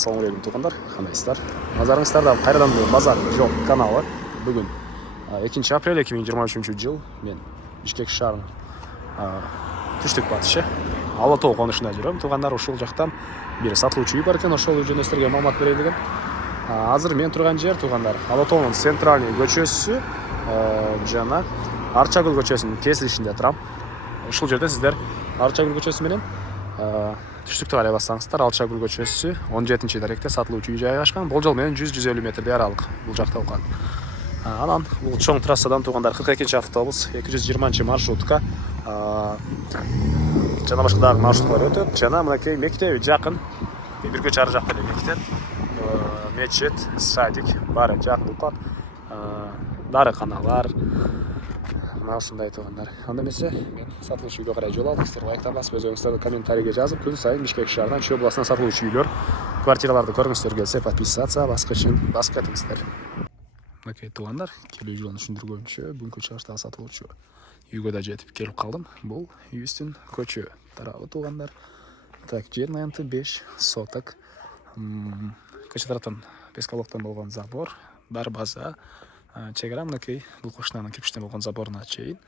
Ассалаумағалейкум туғандар, қандайсыздар? Назарыңыздарда қайрадан базар жоқ каналы. Бүгін 2 апрель 2023 жыл. Мен Бишкек шаарынын түштүк батышы Алатоо конушунда жүрөм. Туғандар ушул жактан бир сатылуучу үй бар экен, ошол үй жөнүндө силерге маалымат берейин деген. Азыр мен турган жер туғандар Алатоонун центральный көчөсү жана Арчагүл көчөсүнүн кесилишинде турам. Ушул жерде сиздер Арчагүл көчөсү менен түштүктү карай бассаңыздар, Арчагүл көчөсү 17-даректе сатылуучу үй жайгашкан. Болжол менен 100-150 метрдей аралык бул жакта окан. Анан бул чоң трассадан туғандар 42 автобус, 220 маршрутка жана башка дагы маршруттар өтөт. Жана мынакей мектеби жакын. Бир көчө ары жакта эле мектеп, мечит, садик баары жакын окат. Дарыканалар ушундай туғандар. Анда эмесе мен сатылуучу үйгө карай жол алдым. Сиздер лайктан басып, өзүңүздөрдү комментарийге жазып, күн сайын Бишкек шаарынан Чүй областынан сатылуучу үйлөр, квартираларды көргүңүздөр келсе, подписаться баскычын басып кетиңиздер. Мынакей туғандар, келүү жолун түшүндүргөнчө бүгүнкү чыгыштагы сатылуучу үйгө да жетип келип калдым. Бул үйүбүздүн көчө тарабы туғандар. Так, жер аянты 5 соток. Көчө тараптан бескалоктон болгон забор, дарбаза, чек ара мынакей бул кошунанын кирпичтен болгон заборуна чейин.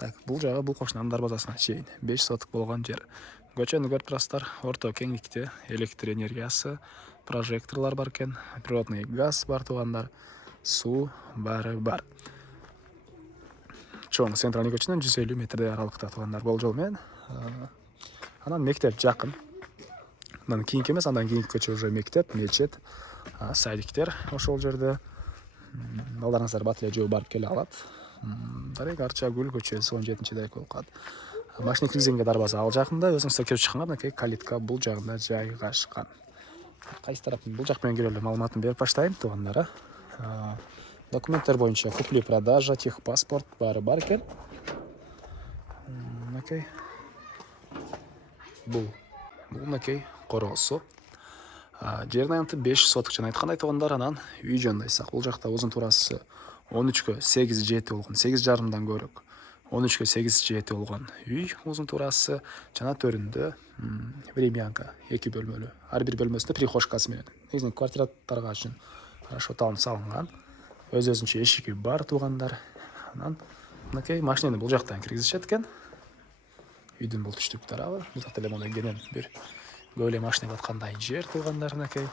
Так, бул жагы бул кошунанын дарбазасына чейин 5 соток болгон жер. Көчөнү көрүп турасыздар, орто кеңликте электр энергиясы, прожекторлор бар экен, природный газ бар туғандар, суу баары бар. Чоң центральный көчөнөн 150 метрдей аралыкта туғандар болжол менен. Анан мектеп жакын. Андан кийинки эмес, андан кийинки көчө уже мектеп, мечит, садиктер ошол жерде. Балдарыңыздар бат эле жөө барып келе алат. Дарек Арчагүл көчөсү 17-дарек болуп калат. Машина киргизгенге дарбаза ал жагында, өзүңүздөр кирип чыкканга мынакей калитка бул жагында жайгашкан. Кайсы тараптын бул жак менен кирип эле маалыматын берип баштайм туғандар. Документтер боюнча купли-продажа, техпаспорт баары бар экен. Мынакей бул мынакей короосу. Жерин аянты 5 соток жана айткандай туғандар. Анан үй жөнүндө айтсак, бул жакта узун турасы 13-кө 8,7 болгон, 8,5-дан көрөк 13-кө 8,7 болгон үй узун турасы жана төрүндө времянка 2 бөлмөлүү. Ар бир бөлмөсүндө прихожкасы менен. Негизинен квартираларга үчүн хорошо таанып салынган. Өз-өзүнчө эшиги бар туғандар. Анан мынакей машинени бул жактан киргизишет экен. Үйдүн бул түштүк тарабы. Бул жакта эле мына кенен бир көп эле машина баткандай жер туғандар мынакей.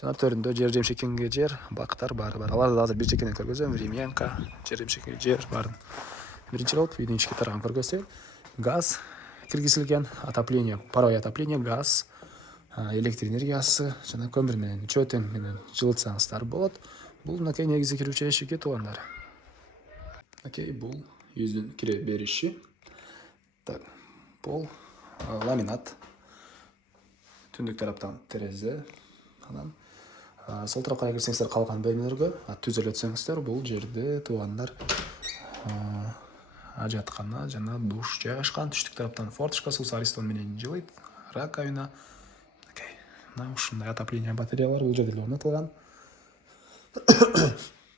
Жана төрүндө жер жемшекенге жер, бактар баары бар. Аларды да азыр бир жекенен көргөзөм. Времянка, жер жемшекенге жер барын. Биринчи болуп үйдүн ички тарабын көргөзсөк, газ киргизилген, отопление, паровой отопление, газ, электр энергиясы жана көмүр менен, чөтөн менен жылытсаңыздар болот. Бул мынакей негизи кирүүчү эшиги туғандар. Мынакей бул үйдүн кире бериши. Так, пол, ламинат. Түндүк тараптан терезе. Анан сол тарапка карай кирсеңиздер калган бөлмөлөргө түзөлө өтсөңүздөр бул жерде туғандар ажаткана жана душ жайгашкан. Түштүк тараптан форточка суу Аристон менен жылыйт. Раковина. Окей. Мына ушундай отопление батареялар бул жерде орнотулган.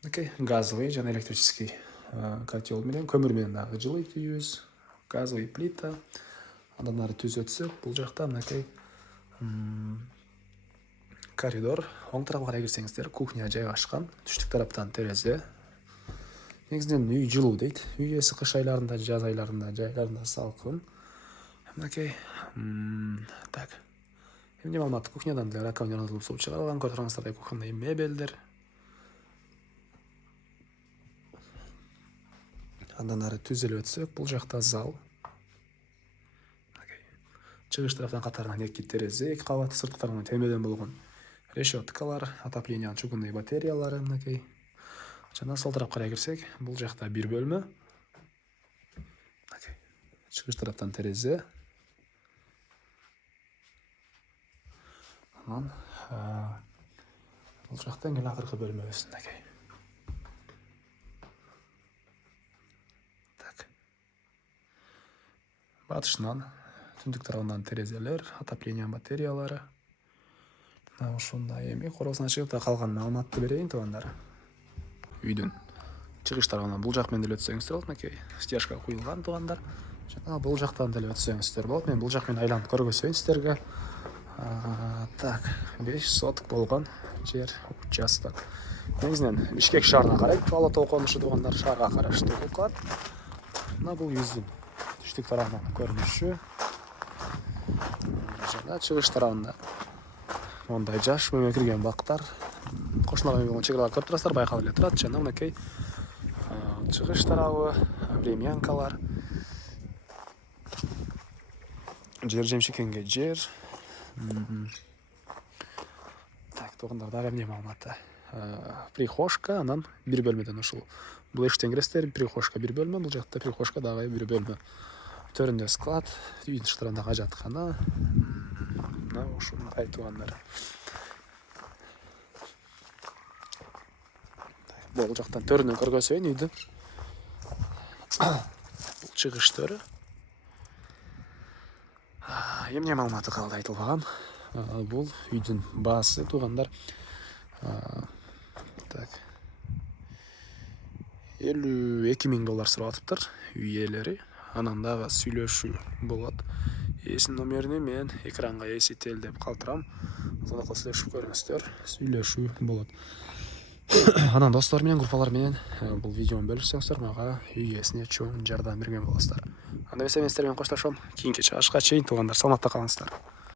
Окей, газовый жана электрический котел менен, көмүр менен дагы жылыйт үйүбүз. Газовый плита. Андан ары түз өтсөк, бул жакта мынакей коридор. Оң тарапка карай кирсеңиздер кухня жайгашкан. Түштүк тараптан терезе. Негизинен үй жылуу дейт. Үй эси кыш айларында, жаз айларында, жайларында салкын. Мынакей. Так. Эмне маалымат? Кухнядан деле раковина орнотулуп суу чыгарылган. Көрүп тургансыздардай кухонный мебелдер. Андан ары түзөлүп өтсөк, бул жакта зал. Чыгыш тараптан катарынан 2 терезе, 2 кабат, сырткы тарабынан темирден болгон решеткалар, отоплениянын чугунный батареялары мынакей. Жана сол тарапка карай кирсек, бул жакта бир бөлмө. Чыгыш тараптан терезе. Анан бул жакта эң акыркы бөлмөбүз мынакей. Так. Батышынан түндүк тарабынан терезелер, отопление батареялары. Ушундай эми короосуна чыгып да калган маалыматты берейин туғандар. Үйдүн чыгыш тарабынан бул жак менен деле өтсөңүздөр болот. Мынакей стяжка куюлган туғандар. Жана бул жактан деле өтсөңүздөр болот. Мен бул жак менен айланып көргөзөйүн сиздерге. Так, 5 соток болгон жер участок. Негизинен Бишкек шаарына карайт. Ала тоо конушу туугандар шаарга караштуу болуп калат. Мына бул yüздүн түштүк тарабынан көрүнүшү. Жана чыгыш тарабында мондай жаш бөлмөгө кирген бактар, кошуналар болгон чек-чараларды көрүп турасыздар, байкалып эле турат. Жана мынакей чыгыш тарабы, времянкалар. Жер жемшикенге жер. Так, туугандар дагы эмне маалыматы? Прихожка, анан бир бөлмөдөн ушул. Бул эшиктен киресиздер, прихожка бир бөлмө, бул жакта прихожка дагы бир бөлмө. Төрүндө склад, үйдүн тышкарында ажаткана. Мына ушундай туугандар. Бул жактан төрүнөн көргөзөйүн үйдү. Бул чыгыштары. Эмне маалыматы калды айтылбаган? Бул үйдүн баасы туугандар. Так. 52 000 доллар сурап атыптыр үй ээлери. Анан дагы сүйлөшүү болот. Эсин номеrini мен экранга эсителдеп калтырам. Ошондо сүйлөшүп көрүңүздөр. Сүйлөшүү болот. Анан достор менен, группалар менен бул видеону бөлүшсөңүздөр, мага үй ээсине чоң жардам берген болосуздар. Анда эмесе мен сиздер менен коштошом. Кийинки чыгышка чейин туугандар, саламатта калыңыздар.